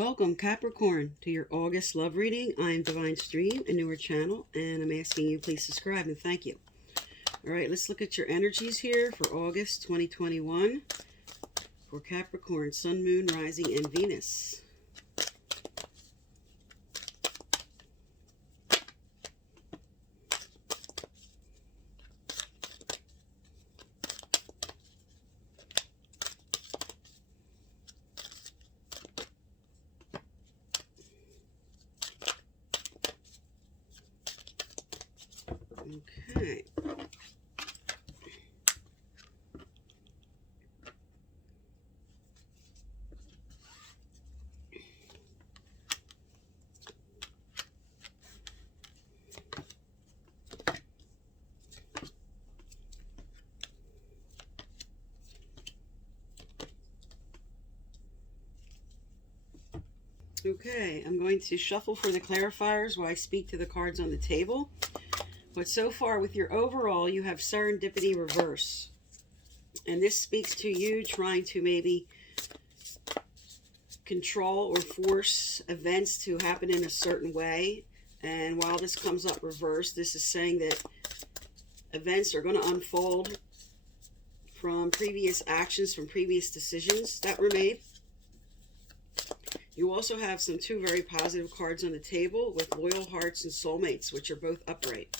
Welcome, Capricorn, to your August love reading. I'm Divine Stream, a newer channel, and I'm asking you please subscribe and thank you. All right, let's look at your energies here for August 2021 for Capricorn, Sun, Moon, Rising, and Venus. Okay. Okay, I'm going to shuffle for the clarifiers while I speak to the cards on the table. But so far with your overall, you have Serendipity Reverse. And this speaks to you trying to maybe control or force events to happen in a certain way. And while this comes up reverse, this is saying that events are going to unfold from previous actions, from previous decisions that were made. You also have two very positive cards on the table with Loyal Hearts and Soulmates, which are both upright.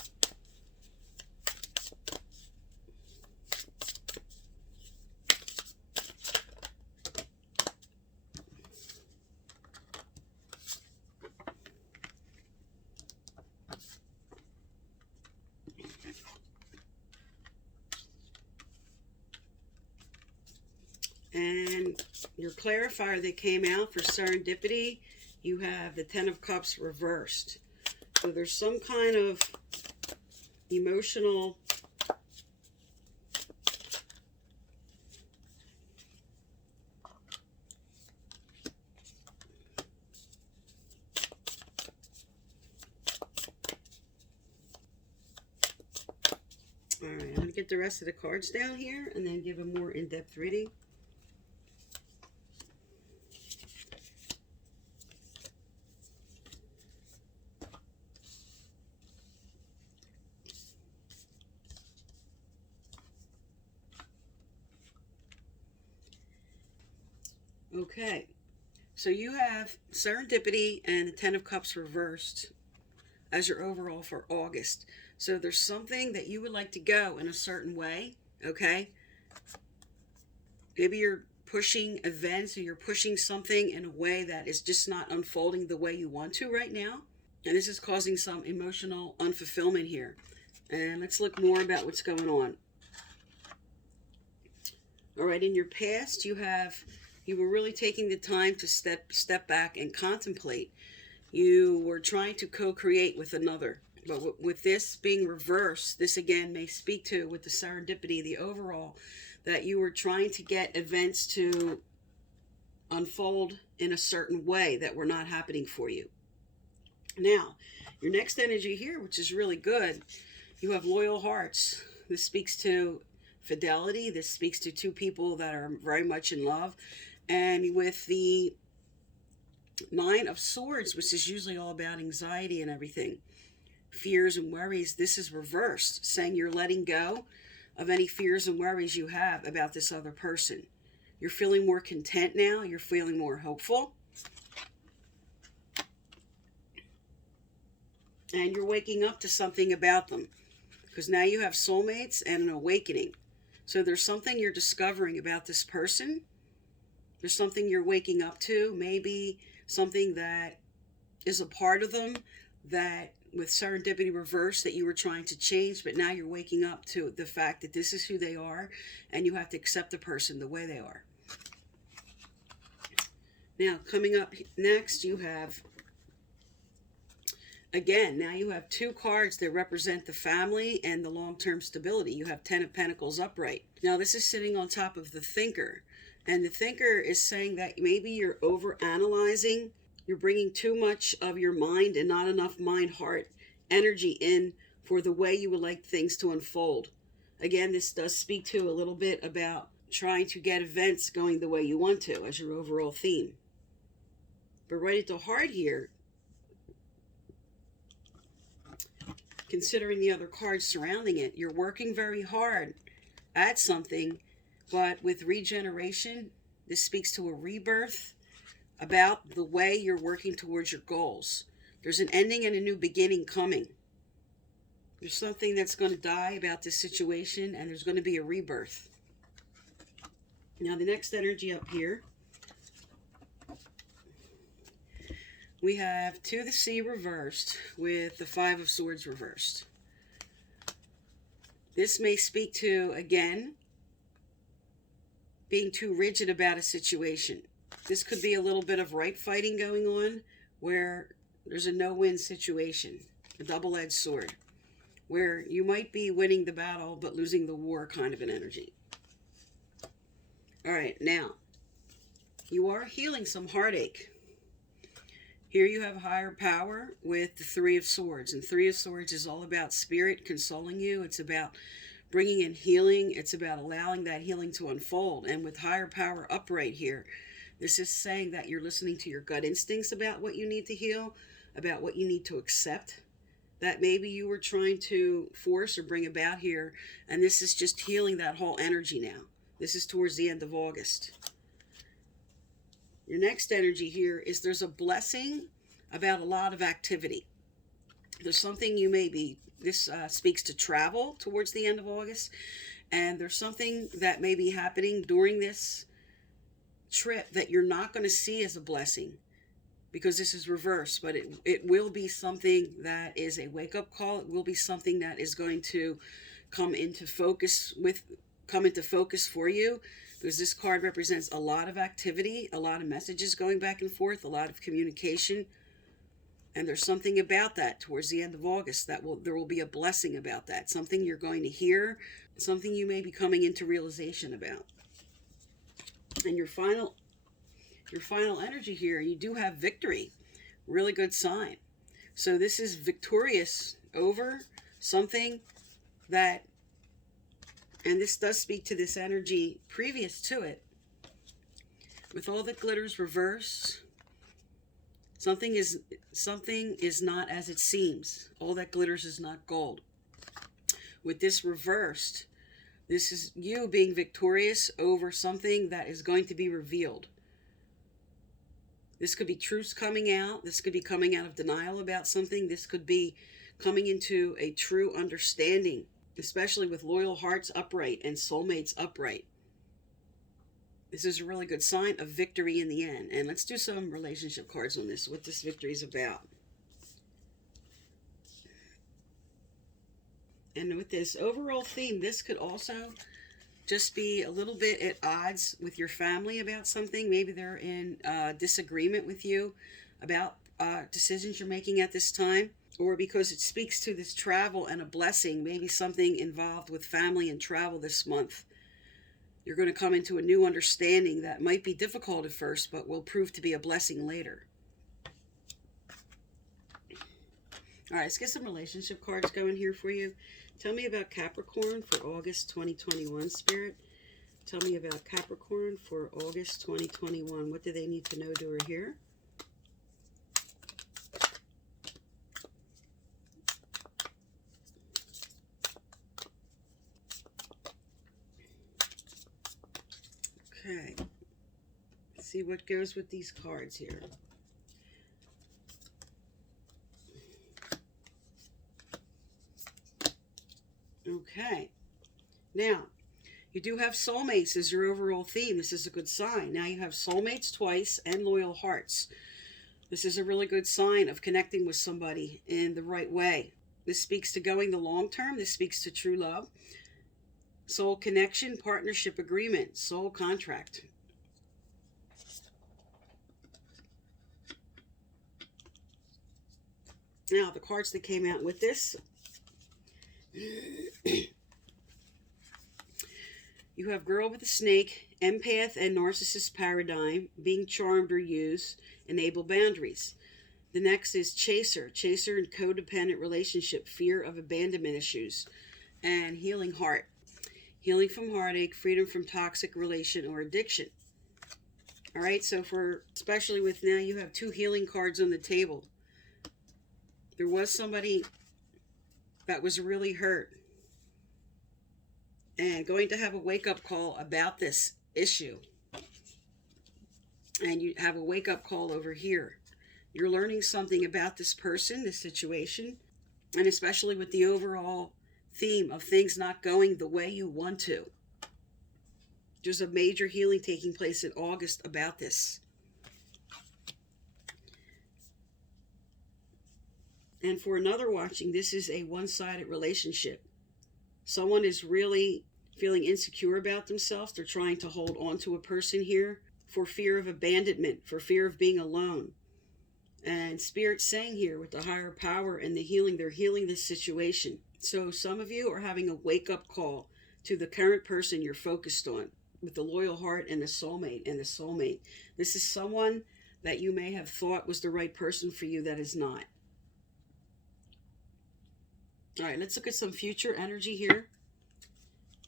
And your clarifier that came out for Serendipity, you have the Ten of Cups reversed. So there's some kind of emotional All right, I'm going to get the rest of the cards down here and then give a more in-depth reading. Okay, so you have Serendipity and the Ten of Cups reversed as your overall for August. So there's something that you would like to go in a certain way, okay? Maybe you're pushing events or you're pushing something in a way that is just not unfolding the way you want to right now. And this is causing some emotional unfulfillment here. And let's look more about what's going on. All right, in your past, you were really taking the time to step back and contemplate. You were trying to co-create with another. But with this being reversed, this again may speak to, with the Serendipity, the overall, that you were trying to get events to unfold in a certain way that were not happening for you. Now, your next energy here, which is really good, you have Loyal Hearts. This speaks to fidelity. This speaks to two people that are very much in love. And with the Nine of Swords, which is usually all about anxiety and everything, fears and worries, this is reversed, saying you're letting go of any fears and worries you have about this other person. You're feeling more content now. You're feeling more hopeful. And you're waking up to something about them, because now you have soulmates and an awakening. So there's something you're discovering about this person. There's something you're waking up to, maybe something that is a part of them that with Serendipity reverse that you were trying to change, but now you're waking up to the fact that this is who they are and you have to accept the person the way they are. Now, coming up next, you have, again, now you have two cards that represent the family and the long-term stability. You have Ten of Pentacles upright. Now, this is sitting on top of the Thinker. And the Thinker is saying that maybe you're over-analyzing. You're bringing too much of your mind and not enough mind-heart energy in for the way you would like things to unfold. Again, this does speak to a little bit about trying to get events going the way you want to as your overall theme. But right at the heart here, considering the other cards surrounding it, you're working very hard at something, but with regeneration, this speaks to a rebirth about the way you're working towards your goals. There's an ending and a new beginning coming. There's something that's going to die about this situation, and there's going to be a rebirth. Now, the next energy up here, we have 2 of the Sea reversed with the 5 of Swords reversed. This may speak to, again, being too rigid about a situation. This could be a little bit of right fighting going on, where there's a no-win situation, a double-edged sword, where you might be winning the battle but losing the war kind of an energy. All right, now, you are healing some heartache. Here you have higher power with the 3 of Swords. And 3 of Swords is all about spirit consoling you. It's about bringing in healing. It's about allowing that healing to unfold. And with higher power upright here, this is saying that you're listening to your gut instincts about what you need to heal, about what you need to accept, that maybe you were trying to force or bring about here. And this is just healing that whole energy now. This is towards the end of August. Your next energy here is there's a blessing about a lot of activity. There's something you may be, this speaks to travel towards the end of August, and there's something that may be happening during this trip that you're not going to see as a blessing because this is reversed, but it will be something that is a wake-up call. It will be something that is going to come into focus for you, because this card represents a lot of activity, a lot of messages going back and forth, a lot of communication. And there's something about that towards the end of August that there will be a blessing about that. Something you're going to hear, something you may be coming into realization about. And your final energy here, you do have victory. Really good sign. So this is victorious over something that, and this does speak to this energy previous to it. With all the glitters reversed, something is not as it seems. All that glitters is not gold. With this reversed, this is you being victorious over something that is going to be revealed. This could be truths coming out. This could be coming out of denial about something. This could be coming into a true understanding, especially with loyal hearts upright and soulmates upright. This is a really good sign of victory in the end. And let's do some relationship cards on this, what this victory is about. And with this overall theme, this could also just be a little bit at odds with your family about something. Maybe they're in disagreement with you about decisions you're making at this time. Or because it speaks to this travel and a blessing, maybe something involved with family and travel this month. You're going to come into a new understanding that might be difficult at first, but will prove to be a blessing later. All right, let's get some relationship cards going here for you. Tell me about Capricorn for August 2021, Spirit. Tell me about Capricorn for August 2021. What do they need to know, do, or hear? Okay, let's see what goes with these cards here. Okay, now you do have soulmates as your overall theme. This is a good sign. Now you have soulmates twice and loyal hearts. This is a really good sign of connecting with somebody in the right way. This speaks to going the long term. This speaks to true love. Soul connection, partnership agreement, soul contract. Now, the cards that came out with this. You have Girl with a Snake, Empath and Narcissist Paradigm, Being Charmed or Used, Enable Boundaries. The next is Chaser, Chaser and Codependent Relationship, Fear of Abandonment Issues, and Healing Heart. Healing from heartache, freedom from toxic relation or addiction. All right, so for, especially with now, you have two healing cards on the table. There was somebody that was really hurt and going to have a wake-up call about this issue. And you have a wake-up call over here. You're learning something about this person, this situation, and especially with the overall theme of things not going the way you want to. There's a major healing taking place in August about this. And for another watching, this is a one-sided relationship. Someone is really feeling insecure about themselves. They're trying to hold on to a person here for fear of abandonment, for fear of being alone. And Spirit's saying here with the higher power and the healing, they're healing this situation. So some of you are having a wake-up call to the current person you're focused on with the loyal heart and the soulmate and the soulmate. This is someone that you may have thought was the right person for you that is not. All right, let's look at some future energy here.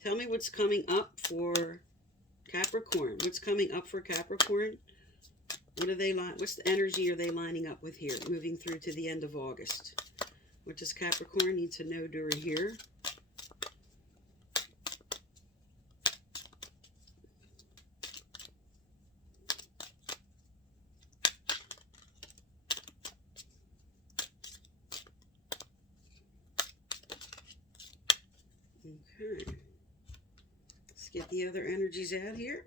Tell me what's coming up for Capricorn. What's coming up for Capricorn? What are they what's the energy are they lining up with here, moving through to the end of August? What does Capricorn need to know during here? Okay. Let's get the other energies out here.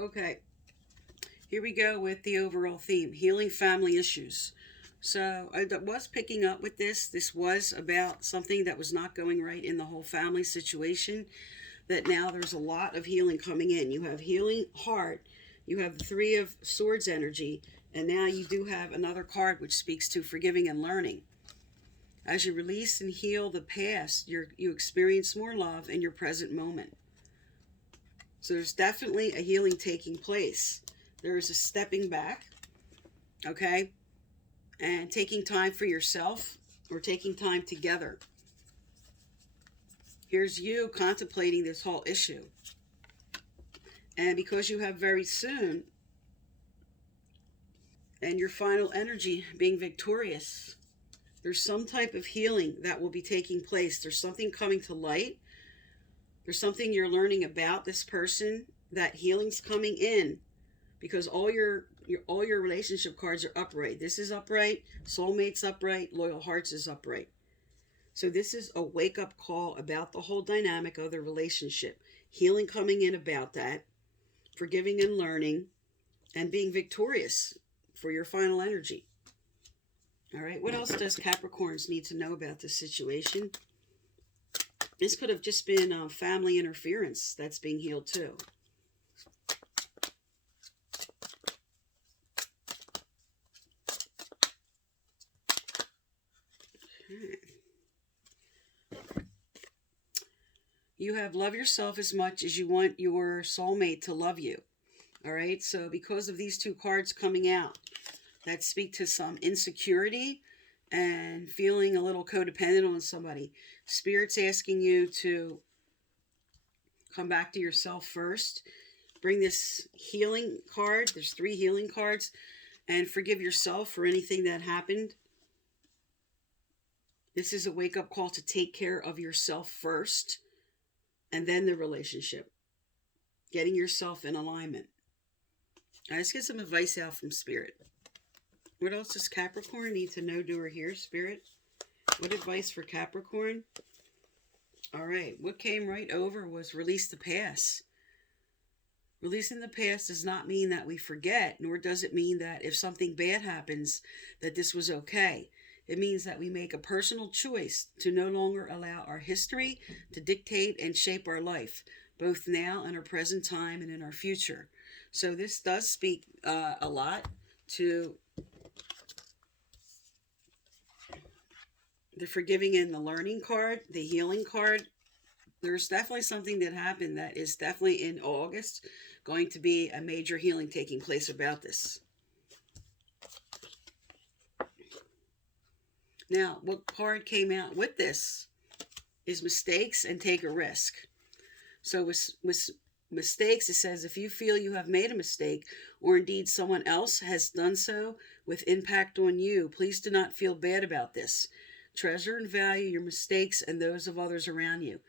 Okay, here we go with the overall theme, healing family issues. So I was picking up with this. This was about something that was not going right in the whole family situation, that now there's a lot of healing coming in. You have healing heart, you have the Three of Swords energy, and now you do have another card which speaks to forgiving and learning. As you release and heal the past, you experience more love in your present moment. So there's definitely a healing taking place. There's a stepping back, okay? And taking time for yourself or taking time together. Here's you contemplating this whole issue. And because you have very soon, and your final energy being victorious, there's some type of healing that will be taking place. There's something coming to light. There's something you're learning about this person. That healing's coming in because all your relationship cards are upright. This is upright. Soulmate's upright. Loyal Hearts is upright. So this is a wake-up call about the whole dynamic of the relationship. Healing coming in about that. Forgiving and learning. And being victorious for your final energy. All right. What else does Capricorns need to know about this situation? This could have just been family interference that's being healed too. Okay. You have love yourself as much as you want your soulmate to love you. All right. So because of these two cards coming out that speak to some insecurity and feeling a little codependent on somebody, Spirit's asking you to come back to yourself first. Bring this healing card. There's 3 healing cards. And forgive yourself for anything that happened. This is a wake-up call to take care of yourself first. And then the relationship. Getting yourself in alignment. Let's get some advice out from Spirit. What else does Capricorn need to know, do, or hear, Spirit? What advice for Capricorn? All right. What came right over was release the past. Releasing the past does not mean that we forget, nor does it mean that if something bad happens, that this was okay. It means that we make a personal choice to no longer allow our history to dictate and shape our life, both now in our present time and in our future. So this does speak a lot to the forgiving and the learning card, the healing card. There's definitely something that happened that is definitely in August going to be a major healing taking place about this. Now, what card came out with this? is mistakes and take a risk. So with mistakes, it says if you feel you have made a mistake, or indeed someone else has done so with impact on you, please do not feel bad about this. Treasure and value your mistakes and those of others around you.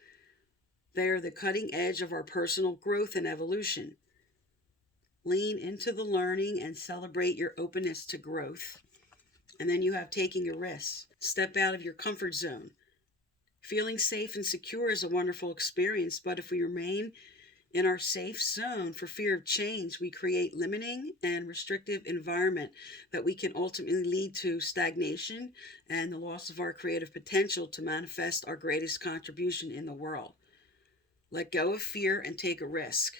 They are the cutting edge of our personal growth and evolution. Lean into the learning and celebrate your openness to growth. And then you have taking a risk. Step out of your comfort zone. Feeling safe and secure is a wonderful experience, but if we remain in our safe zone for fear of change, we create limiting and restrictive environment that we can ultimately lead to stagnation and the loss of our creative potential to manifest our greatest contribution in the world. Let go of fear and take a risk.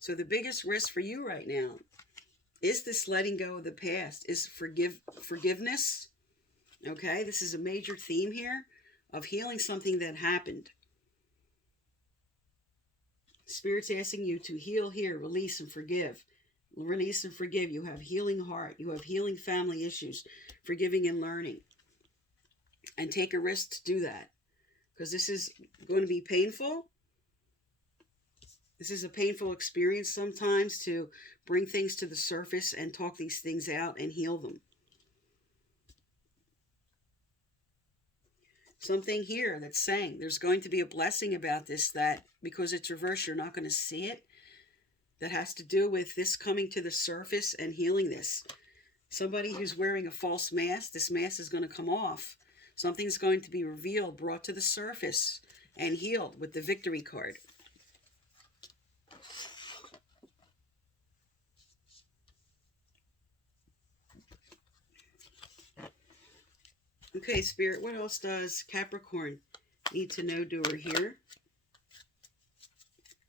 So the biggest risk for you right now is this letting go of the past, is forgiveness. Okay, this is a major theme here of healing something that happened. Spirit's asking you to heal here, release and forgive. Release and forgive. You have healing heart. You have healing family issues, forgiving and learning. And take a risk to do that. Because this is going to be painful. This is a painful experience sometimes to bring things to the surface and talk these things out and heal them. Something here that's saying there's going to be a blessing about this, that because it's reversed, you're not going to see it. That has to do with this coming to the surface and healing this. Somebody who's wearing a false mask, this mask is going to come off. Something's going to be revealed, brought to the surface, and healed with the victory card. Okay, Spirit, what else does Capricorn need to know, doer here?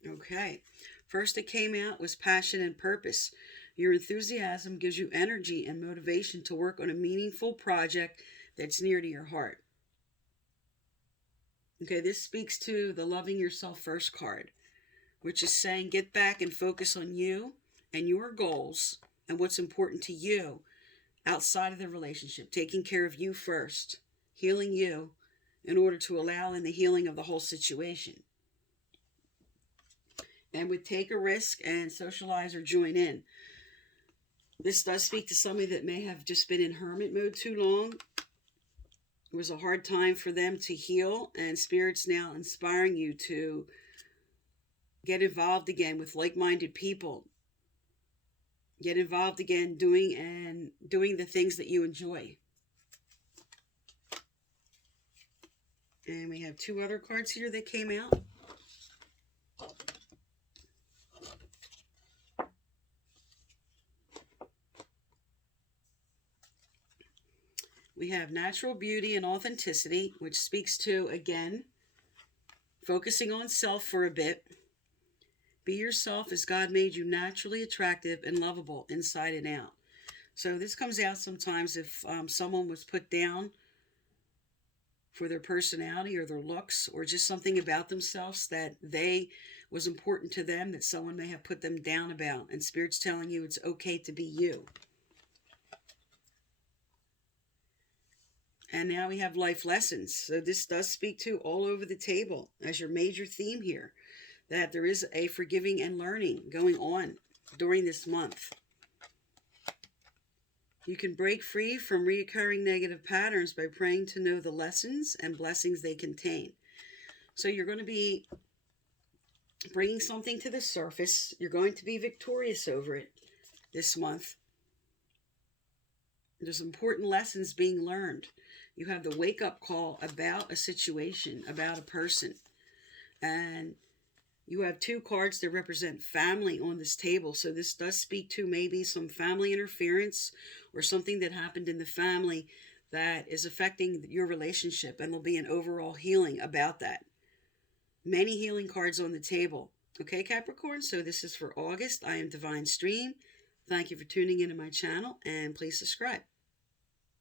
Okay, first it came out was passion and purpose. Your enthusiasm gives you energy and motivation to work on a meaningful project that's near to your heart. Okay, this speaks to the loving yourself first card, which is saying get back and focus on you and your goals and what's important to you outside of the relationship, taking care of you first, healing you in order to allow in the healing of the whole situation. And with take a risk and socialize or join in. This does speak to somebody that may have just been in hermit mode too long. It was a hard time for them to heal, and Spirit's now inspiring you to get involved again with like-minded people. Get involved again doing the things that you enjoy. And we have two other cards here that came out. We have natural beauty and authenticity, which speaks to, again, focusing on self for a bit. Be yourself as God made you, naturally attractive and lovable inside and out. So this comes out sometimes if someone was put down for their personality or their looks or just something about themselves that was important to them that someone may have put them down about. And Spirit's telling you it's okay to be you. And now we have life lessons. So this does speak to all over the table as your major theme here, that there is a forgiving and learning going on during this month. You can break free from reoccurring negative patterns by praying to know the lessons and blessings they contain. So you're going to be bringing something to the surface. You're going to be victorious over it this month. There's important lessons being learned. You have the wake-up call about a situation, about a person. And you have two cards that represent family on this table. So this does speak to maybe some family interference or something that happened in the family that is affecting your relationship. And there'll be an overall healing about that. Many healing cards on the table. Okay, Capricorn, so this is for August. I am Divine Stream. Thank you for tuning into my channel, and please subscribe.